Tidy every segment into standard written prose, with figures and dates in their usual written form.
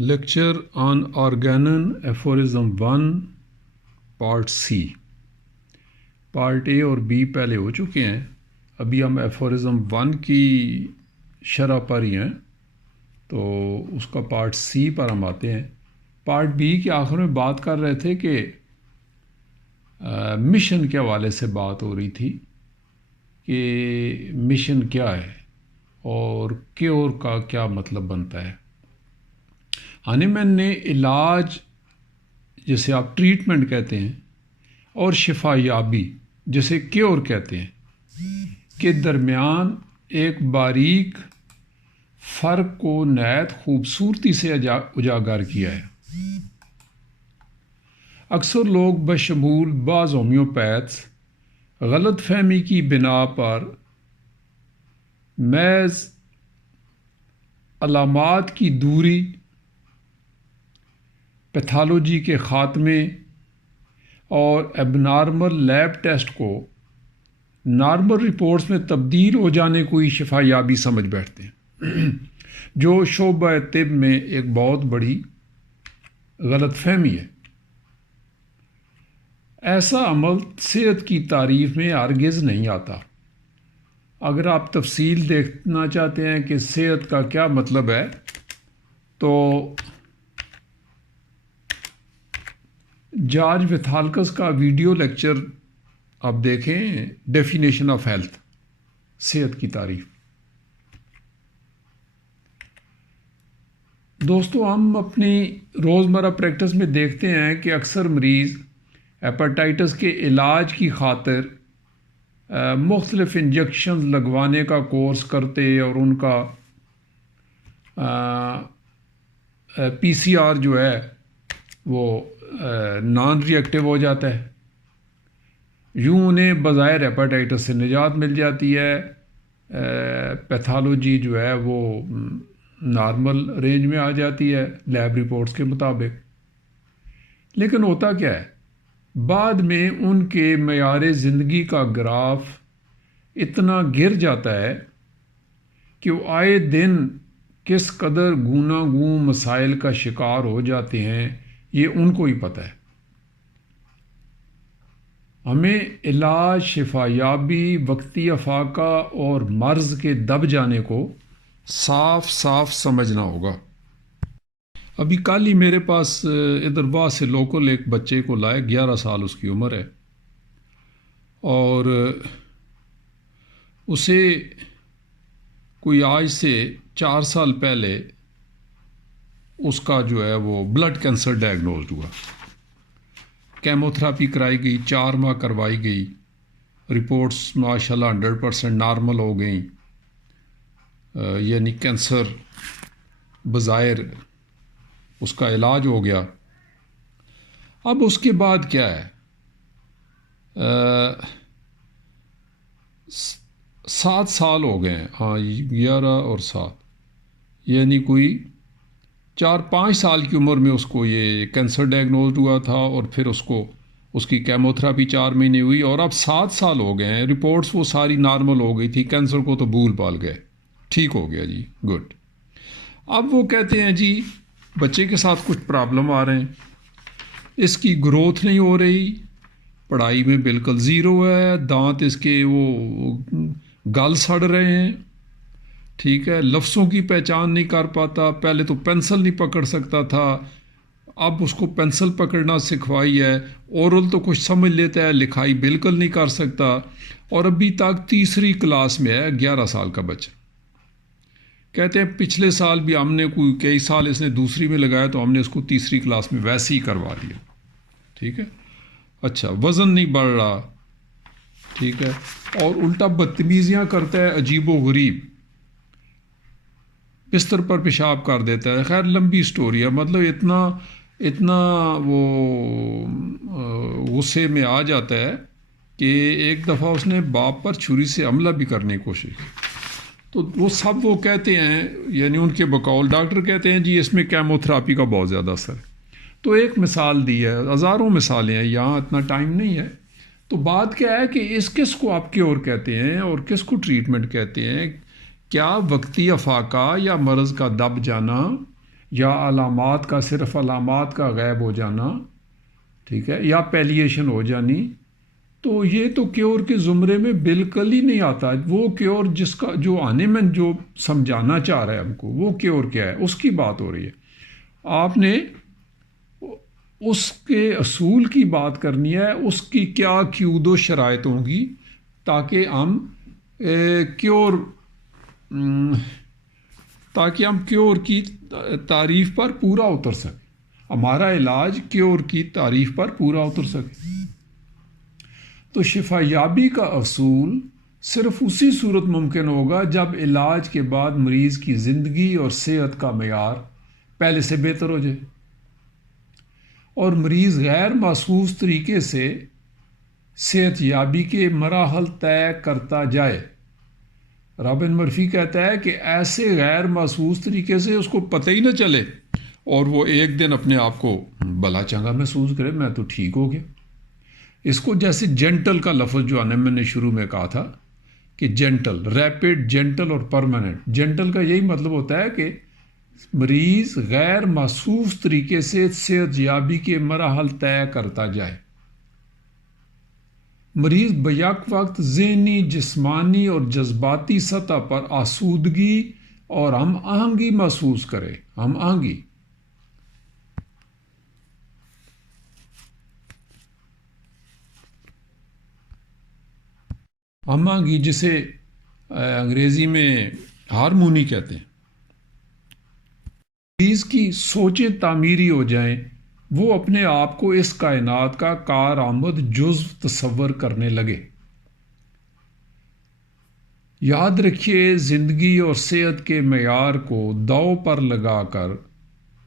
Lecture on Organon, Aphorism 1, Part C. Part اے اور be پہلے ہو چکے ہیں. ابھی ہم ایفورزم 1 کی شرح پر ہی ہیں، تو اس کا پارٹ سی پر ہم آتے ہیں. پارٹ بی کے آخر میں بات کر رہے تھے کہ مشن کے حوالے سے بات ہو رہی تھی کہ مشن کیا ہے اور کیور کا کیا مطلب بنتا ہے. ہانیمن نے علاج جسے آپ ٹریٹمنٹ کہتے ہیں اور شفا یابی جسے کیور کہتے ہیں کے درمیان ایک باریک فرق کو نہایت خوبصورتی سے اجاگر کیا ہے. اکثر لوگ بشمول بعض ہومیوپیتھس غلط فہمی کی بنا پر محض علامات کی دوری، پیتھالوجی کے خاتمے اور اب نارمل لیب ٹیسٹ کو نارمل رپورٹس میں تبدیل ہو جانے کو ہی شفا یابی سمجھ بیٹھتے ہیں، جو شعبہ طب میں ایک بہت بڑی غلط فہمی ہے. ایسا عمل صحت کی تعریف میں ہرگز نہیں آتا. اگر آپ تفصیل دیکھنا چاہتے ہیں کہ صحت کا کیا مطلب ہے تو جارج ویتھالکس کا ویڈیو لیکچر آپ دیکھیں، ڈیفینیشن آف ہیلتھ، صحت کی تعریف. دوستو، ہم اپنی روزمرہ پریکٹس میں دیکھتے ہیں کہ اکثر مریض ہیپاٹائٹس کے علاج کی خاطر مختلف انجیکشن لگوانے کا کورس کرتے اور ان کا پی سی آر جو ہے وہ نان ری ایکٹیو ہو جاتا ہے. یوں انہیں بظاہر ہیپاٹائٹس سے نجات مل جاتی ہے، پیتھالوجی جو ہے وہ نارمل رینج میں آ جاتی ہے لیب رپورٹس کے مطابق. لیکن ہوتا کیا ہے، بعد میں ان کے معیار زندگی کا گراف اتنا گر جاتا ہے کہ وہ آئے دن کس قدر گوناگون مسائل کا شکار ہو جاتے ہیں یہ ان کو ہی پتہ ہے. ہمیں علاج، شفا یابی، وقتی افاقہ اور مرض کے دب جانے کو صاف صاف سمجھنا ہوگا. ابھی کل ہی میرے پاس ادھر واہ سے لوکل ایک بچے کو لائے، 11 سال اس کی عمر ہے، اور اسے کوئی آج سے 4 سال پہلے اس کا جو ہے وہ بلڈ کینسر ڈائگنوزڈ ہوا. کیمو تھراپی کرائی گئی، 4 ماہ کروائی گئی، رپورٹس ماشاءاللہ 100% نارمل ہو گئیں، یعنی کینسر بظاہر اس کا علاج ہو گیا. اب اس کے بعد کیا ہے، 7 سال ہو گئے ہیں، ہاں 11 اور 7، یعنی کوئی 4-5 سال کی عمر میں اس کو یہ کینسر ڈائگنوزڈ ہوا تھا، اور پھر اس کی کیمو تھراپی 4 مہینے ہوئی، اور اب 7 سال ہو گئے ہیں، رپورٹس وہ ساری نارمل ہو گئی تھی، کینسر کو تو بھول بھال گئے، ٹھیک ہو گیا جی، گڈ. اب وہ کہتے ہیں جی بچے کے ساتھ کچھ پرابلم آ رہے ہیں، اس کی گروتھ نہیں ہو رہی، پڑھائی میں بالکل زیرو ہے، دانت اس کے وہ گل سڑ رہے ہیں، ٹھیک ہے، لفظوں کی پہچان نہیں کر پاتا، پہلے تو پینسل نہیں پکڑ سکتا تھا، اب اس کو پینسل پکڑنا سکھوائی ہے، اورل تو کچھ سمجھ لیتا ہے، لکھائی بالکل نہیں کر سکتا، اور ابھی تک 3ری کلاس میں ہے، 11 سال کا بچہ. کہتے ہیں پچھلے سال بھی ہم نے کئی سال اس نے 2ری میں لگایا تو ہم نے اس کو 3ری کلاس میں ویسے ہی کروا دیا، ٹھیک ہے. اچھا، وزن نہیں بڑھ رہا، ٹھیک ہے، اور الٹا بدتمیزیاں کرتا ہے عجیب و غریب، بستر پر پیشاب کر دیتا ہے. خیر لمبی سٹوری ہے، مطلب اتنا وہ غصے میں آ جاتا ہے کہ ایک دفعہ اس نے باپ پر چھری سے حملہ بھی کرنے کی کوشش کی. تو وہ سب وہ کہتے ہیں، یعنی ان کے بقول ڈاکٹر کہتے ہیں جی اس میں کیمو تھراپی کا بہت زیادہ اثر ہے. تو ایک مثال دی ہے، ہزاروں مثالیں ہیں، یہاں اتنا ٹائم نہیں ہے. تو بات کیا ہے کہ کس کو آپ کیور کہتے ہیں اور کس کو ٹریٹمنٹ کہتے ہیں؟ کیا وقتی افاقہ یا مرض کا دب جانا یا علامات کا، صرف علامات کا غائب ہو جانا، ٹھیک ہے، یا پیلیشن ہو جانی، تو یہ تو کیور کے زمرے میں بالکل ہی نہیں آتا. وہ کیور جس کا جو آنے میں جو سمجھانا چاہ رہا ہے ہم کو، وہ کیور کیا ہے اس کی بات ہو رہی ہے. آپ نے اس کے اصول کی بات کرنی ہے، اس کی کیا قیود و شرائط ہوں گی تاکہ ہم کیور تاکہ ہم کیور کی تعریف پر پورا اتر سکیں، ہمارا علاج کیور کی تعریف پر پورا اتر سکے. تو شفا یابی کا اصول صرف اسی صورت ممکن ہوگا جب علاج کے بعد مریض کی زندگی اور صحت کا معیار پہلے سے بہتر ہو جائے اور مریض غیر محسوس طریقے سے صحت یابی کے مراحل طے کرتا جائے. رابن مرفی کہتا ہے کہ ایسے غیر محسوس طریقے سے اس کو پتہ ہی نہ چلے اور وہ ایک دن اپنے آپ کو بلا چنگا محسوس کرے، میں تو ٹھیک ہو گیا. اس کو جیسے جینٹل کا لفظ جو آنے میں نے شروع میں کہا تھا کہ جینٹل، ریپڈ، جینٹل اور پرماننٹ. جینٹل کا یہی مطلب ہوتا ہے کہ مریض غیر محسوس طریقے سے صحت یابی کے مراحل طے کرتا جائے. مریض بیک وقت ذہنی، جسمانی اور جذباتی سطح پر آسودگی اور ہم آہنگی محسوس کرے. ہم آہنگی جسے انگریزی میں ہارمونی کہتے ہیں. مریض کی سوچیں تعمیری ہو جائیں، وہ اپنے آپ کو اس کائنات کا کارآمد جزو تصور کرنے لگے. یاد رکھیے، زندگی اور صحت کے معیار کو داؤ پر لگا کر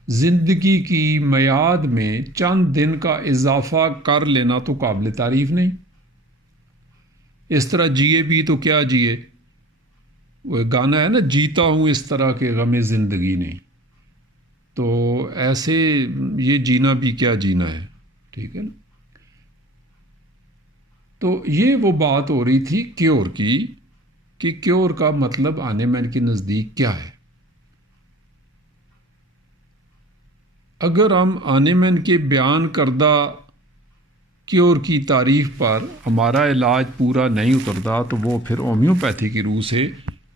زندگی کی میعاد میں چند دن کا اضافہ کر لینا تو قابل تعریف نہیں. اس طرح جیے بھی تو کیا جیے، وہ گانا ہے نا، جیتا ہوں اس طرح کے غم زندگی نہیں. تو ایسے یہ جینا بھی کیا جینا ہے، ٹھیک ہے نا. تو یہ وہ بات ہو رہی تھی کیور کی کہ کیور کا مطلب آنے مین کے نزدیک کیا ہے. اگر ہم آنے مین کے بیان کردہ کیور کی تعریف پر ہمارا علاج پورا نہیں اترتا تو وہ پھر ہومیوپیتھی کی روح سے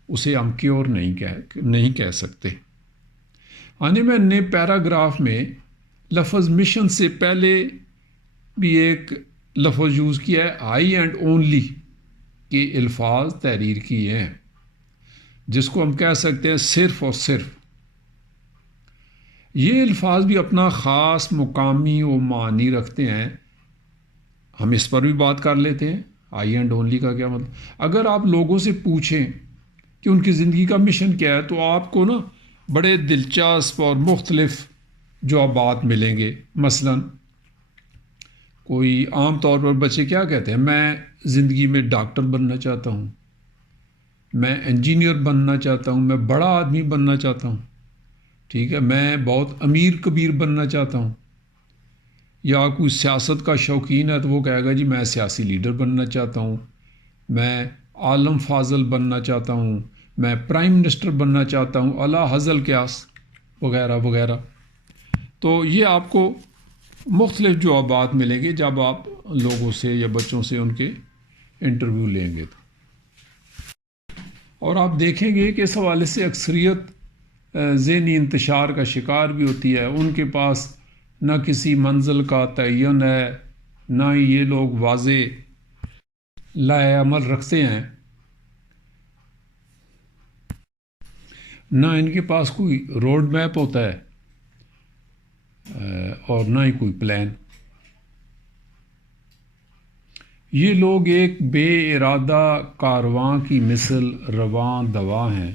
اسے ہم کیور نہیں کہہ سکتے. آنے مین نے پیراگراف میں لفظ مشن سے پہلے بھی ایک لفظ یوز کیا ہے، آئی اینڈ اونلی کے الفاظ تحریر کیے ہیں، جس کو ہم کہہ سکتے ہیں صرف اور صرف. یہ الفاظ بھی اپنا خاص مقامی و معنی رکھتے ہیں. ہم اس پر بھی بات کر لیتے ہیں، آئی اینڈ اونلی کا کیا مطلب. اگر آپ لوگوں سے پوچھیں کہ ان کی زندگی کا مشن کیا ہے تو آپ کو نا بڑے دلچسپ اور مختلف جوابات ملیں گے. مثلا کوئی عام طور پر بچے کیا کہتے ہیں، میں زندگی میں ڈاکٹر بننا چاہتا ہوں، میں انجینئر بننا چاہتا ہوں، میں بڑا آدمی بننا چاہتا ہوں، ٹھیک ہے، میں بہت امیر کبیر بننا چاہتا ہوں. یا کوئی سیاست کا شوقین ہے تو وہ کہے گا جی میں سیاسی لیڈر بننا چاہتا ہوں، میں عالم فاضل بننا چاہتا ہوں، میں پرائم منسٹر بننا چاہتا ہوں، اعلیٰ حضل قیاس وغیرہ وغیرہ. تو یہ آپ کو مختلف جوابات ملیں گے جب آپ لوگوں سے یا بچوں سے ان کے انٹرویو لیں گے تو. اور آپ دیکھیں گے کہ اس حوالے سے اکثریت ذہنی انتشار کا شکار بھی ہوتی ہے. ان کے پاس نہ کسی منزل کا تعین ہے، نہ ہی یہ لوگ واضح لائحہ عمل رکھتے ہیں، نہ ان کے پاس کوئی روڈ میپ ہوتا ہے اور نہ ہی کوئی پلان. یہ لوگ ایک بے ارادہ کارواں کی مثل رواں دواں ہیں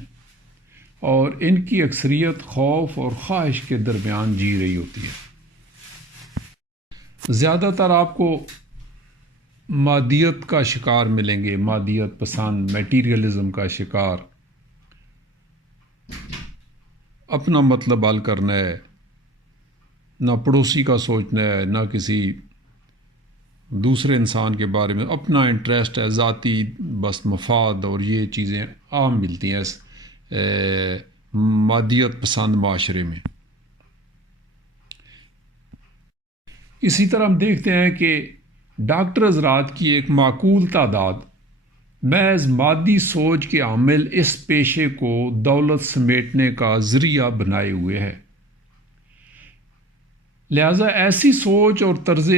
اور ان کی اکثریت خوف اور خواہش کے درمیان جی رہی ہوتی ہے. زیادہ تر آپ کو مادیت کا شکار ملیں گے، مادیت پسند، میٹیریلزم کا شکار. اپنا مطلب حل کرنا ہے، نہ پڑوسی کا سوچنا ہے، نہ کسی دوسرے انسان کے بارے میں. اپنا انٹرسٹ ہے، ذاتی بس مفاد، اور یہ چیزیں عام ملتی ہیں اس مادیت پسند معاشرے میں. اسی طرح ہم دیکھتے ہیں کہ ڈاکٹر حضرات کی ایک معقول تعداد محض مادی سوچ کے عامل اس پیشے کو دولت سمیٹنے کا ذریعہ بنائے ہوئے ہے۔ لہذا ایسی سوچ اور طرز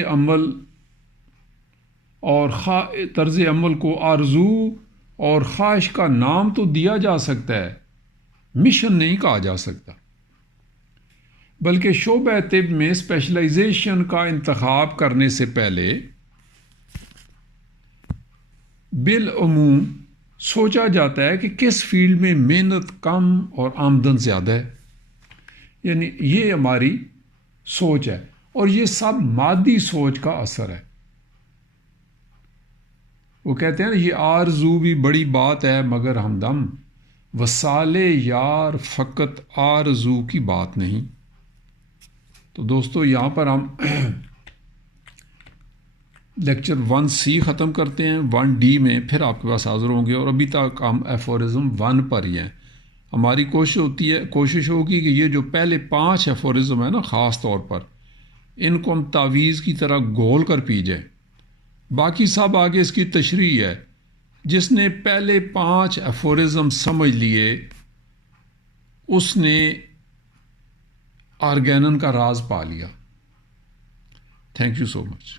عمل کو آرزو اور خواہش کا نام تو دیا جا سکتا ہے، مشن نہیں کہا جا سکتا، بلکہ شعبہ طب میں اسپیشلائزیشن کا انتخاب کرنے سے پہلے بالعموم سوچا جاتا ہے کہ کس فیلڈ میں محنت کم اور آمدن زیادہ ہے۔ یعنی یہ ہماری سوچ ہے، اور یہ سب مادی سوچ کا اثر ہے۔ وہ کہتے ہیں نا، یہ آرزو بھی بڑی بات ہے مگر ہمدم، وصال یار فقط آرزو کی بات نہیں۔ تو دوستو یہاں پر ہم لیکچر 1C ختم کرتے ہیں۔ 1D میں پھر آپ کے پاس حاضر ہوں گے، اور ابھی تک ہم ایفورزم 1 پر ہی ہیں۔ ہماری کوشش ہوگی کہ یہ جو پہلے 5 ایفورزم ہیں نا، خاص طور پر ان کو ہم تعویذ کی طرح گول کر پی جائیں۔ باقی سب آگے اس کی تشریح ہے۔ جس نے پہلے 5 ایفورزم سمجھ لیے اس نے آرگینن کا راز پا لیا۔ Thank you so much.